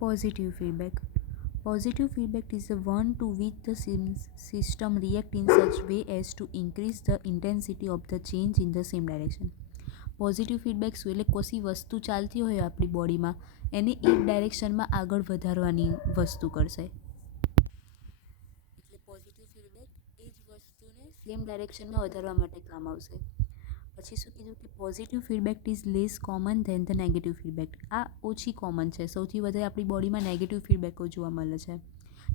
Positive feedback. Positive feedback is the one to which the system react in such way as to increase the intensity of the change in the same direction. Positive feedback શું એટલે કશી વસ્તુ ચાલતી હોય આપણી બોડીમાં એને એક ડાયરેક્શનમાં આગળ વધારવાની વસ્તુ કરશે. એટલે પોઝિટિવ ફીડબેક એ જ વસ્તુને સેમ ડાયરેક્શનમાં વધારવા માટે કામ આવશે. પછી શું કીધું કે positive feedback is less common than the negative feedback. આ ઓછી કોમન છે. સૌથી વધારે આપણી બોડીમાં નેગેટિવ ફીડબેકો જોવા મળે છે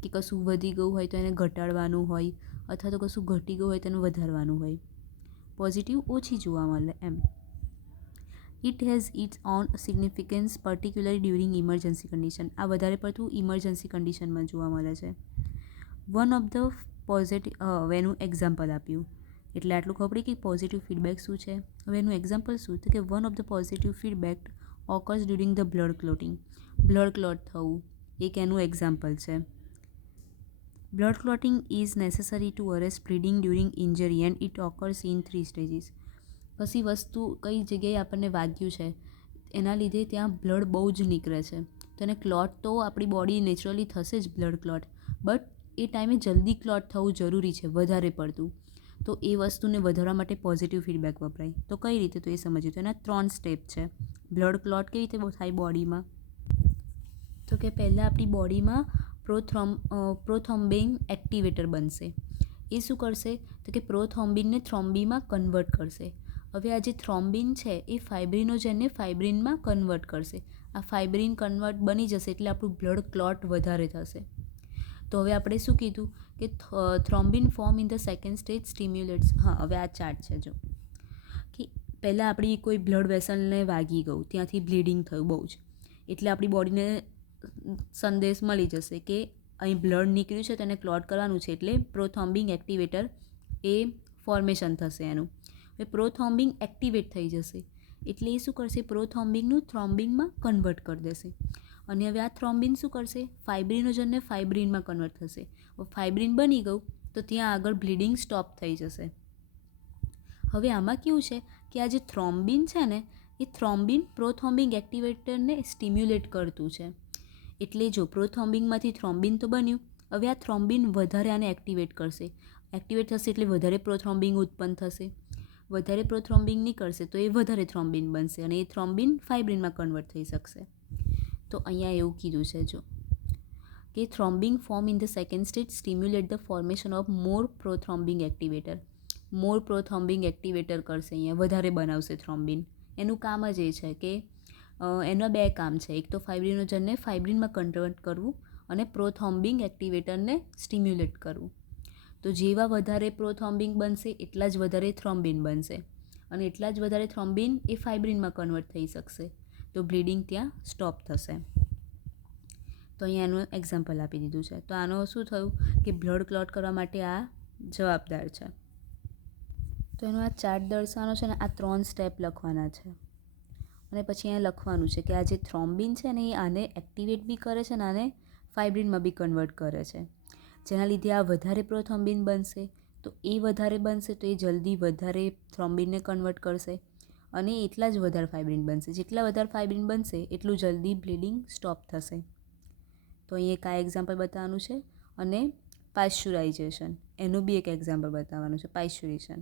કે કશું વધી ગયું હોય તો એને ઘટાડવાનું હોય અથવા તો કશું ઘટી ગયું હોય તો એને વધારવાનું હોય. પોઝિટિવ ઓછી જોવા મળે એમ. It has its own significance particularly during emergency condition. આ વધારે પડતું ઇમરજન્સી કન્ડિશનમાં જોવા મળે છે. વન ઓફ ધ પોઝિટિવ હવે એનું એક્ઝામ્પલ આપ્યું એટલે આટલું ખબર પડી કે પોઝિટિવ ફીડબેક શું છે. હવે એનું એક્ઝામ્પલ શું તો કે one of the positive feedback ઓકર્સ during the blood clotting. Blood clot થવું એક એનું એક્ઝામ્પલ છે. Blood clotting is necessary two arrest bleeding during injury and it ઓકર્સ in 3 stages. કશી વસ્તુ કઈ જગ્યાએ આપણને વાગ્યું છે એના લીધે ત્યાં બ્લડ બહુ જ નીકળે છે તો એને ક્લોટ તો આપણી બોડી નેચરલી થશે જ બ્લડ ક્લોટ, બટ એ ટાઈમે જલ્દી ક્લોટ થવું જરૂરી છે વધારે પડતું. તો એ વસ્તુને વધારવા માટે પોઝિટિવ ફીડબેક વપરાય. તો કઈ રીતે તો એ સમજીએ તો એના 3 સ્ટેપ છે. બ્લડ ક્લોટ કેવી રીતે થાય બોડીમાં તો કે પહેલાં આપણી બોડીમાં પ્રોથ્રોમ્બિન એક્ટિવેટર બનશે. એ શું કરશે તો કે પ્રોથ્રોમ્બિનને થ્રોમ્બીમાં કન્વર્ટ કરશે. હવે આ જે થ્રોમ્બિન છે એ ફાઇબ્રિનોજનને ફાઇબ્રિનમાં કન્વર્ટ કરશે. આ ફાઇબ્રિન કન્વર્ટ બની જશે એટલે આપણું બ્લડ ક્લોટ વધારે થશે. તો હવે આપણે શું કીધું કે thrombin form in the second stage stimulates. હા, હવે આ ચાર્ટ છે જો કે પહેલાં આપણી કોઈ બ્લડ વેસલને વાગી ગયું, ત્યાંથી બ્લીડિંગ થયું બહુ જ, એટલે આપણી બોડીને સંદેશ મળી જશે કે અહીં બ્લડ નીકળ્યું છે તેને ક્લોટ કરવાનું છે એટલે પ્રોથ્રોમ્બિન એક્ટિવેટર એ ફોર્મેશન થશે એનું. હવે પ્રોથ્રોમ્બિન એક્ટિવેટ થઈ જશે એટલે એ શું કરશે પ્રોથ્રોમ્બિનનું થ્રોમ્બિનમાં કન્વર્ટ કરી દેશે. અને હવે આ થ્રોમ્બિન શું કરશે ફાઇબ્રિનોજનને ફાઇબ્રિનમાં કન્વર્ટ થશે. ફાઇબ્રિન બની ગયું તો ત્યાં આગળ બ્લીડિંગ સ્ટોપ થઈ જશે. હવે આમાં કેવું છે કે આ જે થ્રોમ્બિન છે ને એ થ્રોમ્બિન પ્રોથ્રોમ્બિન એક્ટિવેટરને સ્ટિમ્યુલેટ કરતું છે. એટલે જો પ્રોથ્રોમ્બિનમાંથી થ્રોમ્બિન તો બન્યું, હવે આ થ્રોમ્બિન વધારે આને એક્ટિવેટ કરશે. એક્ટિવેટ થશે એટલે વધારે પ્રોથ્રોમ્બિન ઉત્પન્ન થશે. વધારે પ્રોથ્રોમ્બિન નીકળશે તો એ વધારે થ્રોમ્બિન બનશે અને એ થ્રોમ્બિન ફાઇબ્રિનમાં કન્વર્ટ થઈ શકશે. તો અહીંયા એવું કીધું છે જો કે thrombin form in the second stage stimulate the formation of more prothrombin activator. More prothrombin activator કરશે, અહીંયા વધારે બનાવશે થ્રોમ્બિન. એનું કામ જ એ છે કે એના 2 કામ છે. એક તો ફાઇબ્રિનોજનને ફાઇબ્રિનમાં કન્વર્ટ કરવું અને પ્રોથ્રોમ્બિન એક્ટિવેટરને સ્ટિમ્યુલેટ કરવું. તો જેવા વધારે પ્રોથ્રોમ્બિન બનશે એટલા જ વધારે થ્રોમ્બિન બનશે અને એટલા જ વધારે થ્રોમ્બિન એ ફાઇબ્રિનમાં કન્વર્ટ થઈ શકશે તો બ્લીડિંગ ત્યાં સ્ટોપ થશે. તો અહીંયા એનું એક્ઝામ્પલ આપી દીધું છે. તો આનો શું થયું કે બ્લડ ક્લોટ કરવા માટે આ જવાબદાર છે. તો એનો આ ચાર્ટ દર્શાવવાનો છે ને આ 3 સ્ટેપ લખવાના છે અને પછી અહીંયા લખવાનું છે કે આ જે થ્રોમ્બિન છે ને એ આને એક્ટિવેટ બી કરે છે ને આને ફાઇબ્રિનમાં બી કન્વર્ટ કરે છે. જેના લીધે આ વધારે પ્રોથ્રોમ્બિન બનશે તો એ વધારે બનશે તો એ જલ્દી વધારે થ્રોમ્બિનને કન્વર્ટ કરશે અને એટલા જ વધારે ફાઇબ્રિન બનશે. જેટલા વધારે ફાઇબ્રિન બનશે એટલું જલ્દી બ્લીડિંગ સ્ટોપ થશે. તો અહીં એક આ એક્ઝામ્પલ બતાવવાનું છે અને પાશ્ચરાઇઝેશન એનું બી એક એક્ઝામ્પલ બતાવવાનું છે પાશ્ચુરેશન.